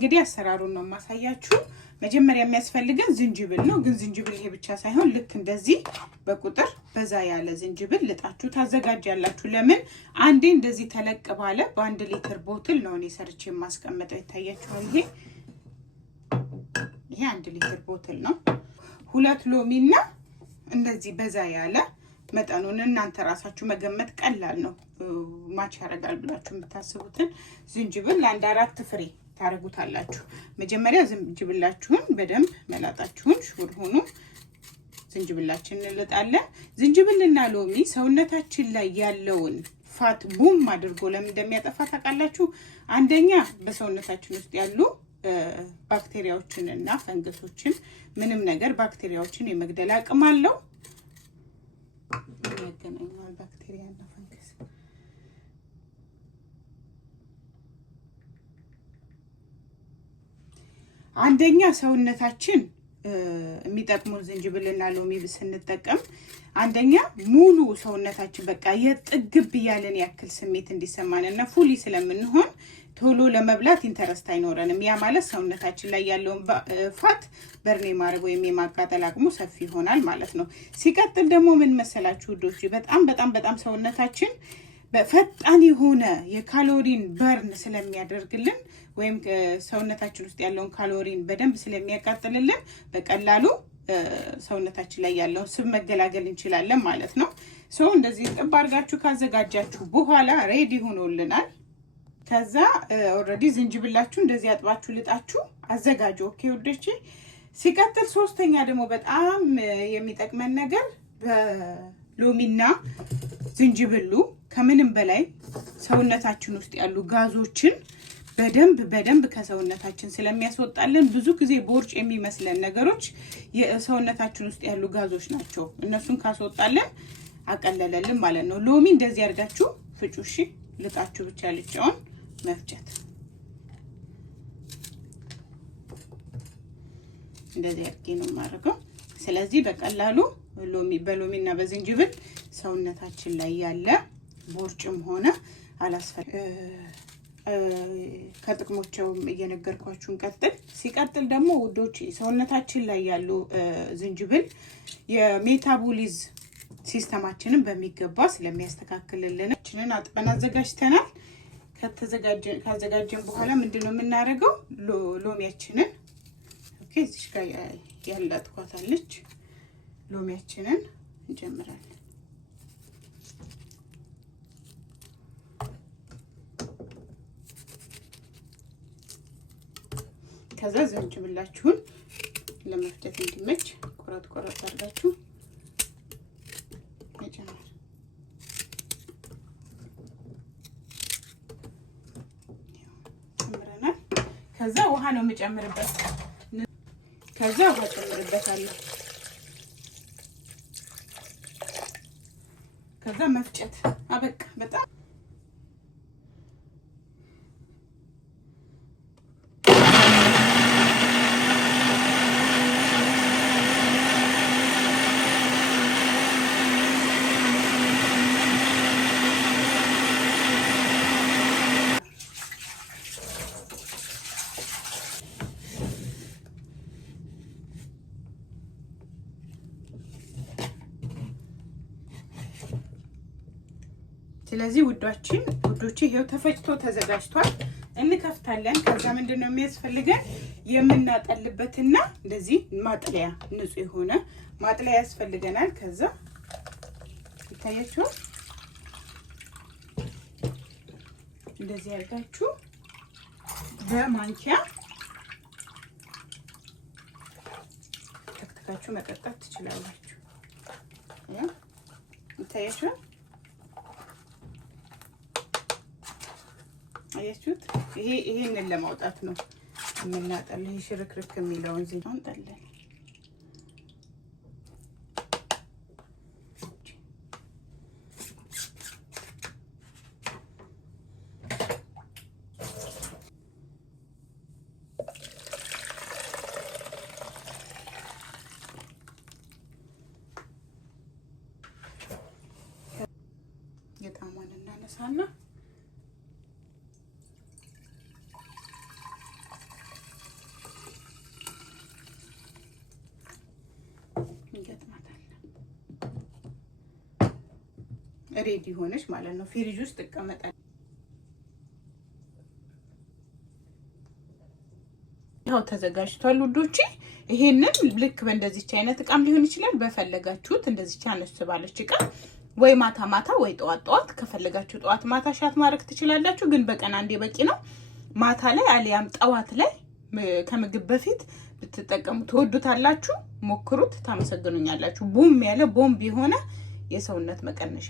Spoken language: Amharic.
እንግዲህ አሰራሩን ነው ማሳያችሁ መጀመሪያ የሚያስፈልገን ዝንጅብል ነው ግን ዝንጅብል ይሄ ብቻ ሳይሆን ልክ እንደዚህ በቁጥር በዛ ያለ ዝንጅብል ልጣችሁ ታዘጋጃላችሁ ለምን አንዴ እንደዚህ ተለቅ ባለ በ1 ሊትር ቦትል ነው እኔ ሰርቼ ማስቀመጠው ይታያችኋል ይሄ 1 ሊትር ቦትል ነው 2 ሎሚና እንደዚህ በዛ ያለ መጠኑን እናንተ ራሳችሁ መገመት ቀላል ነው ማች ያረጋል ብላችሁ የምታስቡትን ዝንጅብል ለአንድ 4 ፍሬ ታረጉታላችሁ መጀመሪያ ዝንጅብላችሁን በደንብ መላጣችሁን ሹር ሆኖ ዝንጅብላችንን እንልጣለን ዝንጅብልና ሎሚ ሰውነታችን ላይ ያለውን ፋት ቡም አድርጎ ለምን እንደሚያጠፋ ታውቃላችሁ አንደኛ በሰውነታችን ውስጥ ያሉ ባክቴሪያዎችንና ፈንገሶችን ምንም ነገር ባክቴሪያዎችን የመግደል አቅም አለው ያገናኛል ባክቴሪያና ፈንገስ አንደኛ ሰውነታችን የሚጠቅሙ ዝንጅብልና ሎሚ ስንጠቀም አንደኛ ሙሉ ሰውነታችን በቃ የጥግብ ያለን ያክል ስሜት እንዲሰማንና ፉሊ ስለምንሆን ቶሎ ለመብላት ኢንተረስት አይኖርንም ያ ማለት ሰውነታችን ላይ ያለውን ፋት በርኔ ማድረግ ወይም የማቃጠል አቅሙ ሰፊ ይሆናል ማለት ነው ሲቀጥል ደግሞ ምን መሰላችሁ ዶች በጣም ሰውነታችን በፈጣን የሆነ የካሎሪን በርን ስለሚያደርግልን ወይም ሰውነታችን ውስጥ ያለውን ካሎሪን በደንብ ስለሚያቃጥልልን በቀላሉ ሰውነታችን ላይ ያለውን ስብ መገላገል እንችላለን ማለት ነው ሶ እንደዚህ ጥብ አድርጋችሁ ካዘጋጃችሁ በኋላ ሬዲ ሆኖልናል ከዛ ኦሬዲ ዝንጅብላችሁ እንደዚህ አጥባችሁ ልጣችሁ አዘጋጁ ኦኬ ወደቺ ሲቀጥል ሶስተኛ ደግሞ በጣም የሚጠቅመን ነገር በሎሚና ዝንጅብሉ ከምንም በላይ ሰውነታችን ውስጥ ያሉ ጋዞችን በደንብ ከሰውነታችን ስለሚያስወጣልን ብዙ ጊዜ ቦርጭ የሚመስለን ነገሮች የሰውነታችን ውስጥ ያሉ ጋዞች ናቸው እነሱን ካስወጣልን አቀለለልን ማለት ነው ሎሚ እንደዚህ አድርጋችሁ ፍጩ እሺ ልጣችሁ ብቻ ልጫውን መፍጨት እንደዚህ አድርጌ ነው ማረጋው ስለዚህ በቀላሉ በሎሚና በዝንጅብል ሰውነታችን ላይ ያለ ቦርጭም ሆነ ከጥቅሞቻቸው እየነገርኳችሁን ቀጥል ሲቀጥል ደግሞ ውዶች ሰውነታችን ላይ ያሉ ዝንጅብል የሜታቦሊዝ ሲስተማችንን በሚገባ ስለሚያስተካክልልን እችንን አጥበን አዘጋጅተናል ካዘጋጀን በኋላ ምንድነው የምናደርገው ሎሚያችንን ኦኬ እዚህ ጋር ያላጥኳታለች ሎሚያችንን እንጀምራለን ከዛ ዝንጅብላችሁን ለመፍጨት እንዲመች ቆራጥ አድርጋችሁ መጨመር ጨምረናል ከዛ ውሃ ነው የምጨምርበት ከዛ ውሃ ጨምርበታለሁ ከዛ መፍጨት አበቃ በጣም ስለዚህ ውዶቼ ይሄው ተፈጭቶ ተዘጋጅቷል እንከፍታለን ከዛ ምንድነው የሚያስፈልገን የምናጠልበትና እንደዚህ ማጥለያ ንጹህ የሆነ ማጥለያ ያስፈልገናል ከዛ ይታያችኋል እንደዚህ አድርጋችሁ በማንኪያ ተክተካችሁ መቀጠል ትችላላችሁ ይታያችኋል አያችሁት ይሄንን ለማውጣት ነው የምናጠለው ሽርክርክ የሚለውን ዚናውን ጠለን የጣሟን እናነሳና ሬዲ ሆነች ማለት ነው። ፍሪጅ ውስጥ ተቀመጣለች። ያው ተዘጋጅቷል ውዶቼ። ይሄንን ልክ በእንደዚች አይነት እቃም ሊሆን ይችላል። በፈለጋችሁት እንደዚች አነስ ባለች እቃ ወይ ማታ ማታ ወይ ጠዋት ጠዋት ከፈለጋችሁ ጠዋት ማታ ሻት ማድረግ ትችላላችሁ። ግን በቀን አንዴ በቂ ነው። ማታ ላይ አሊያም ጠዋት ላይ ከምግብ በፊት ብትጠቀሙ ትወዱታላችሁ። ሞክሩት፣ ታመሰግኑኛላችሁ። ቡም ያለ ቦምብ የሆነ የሰውነት መቀነሻ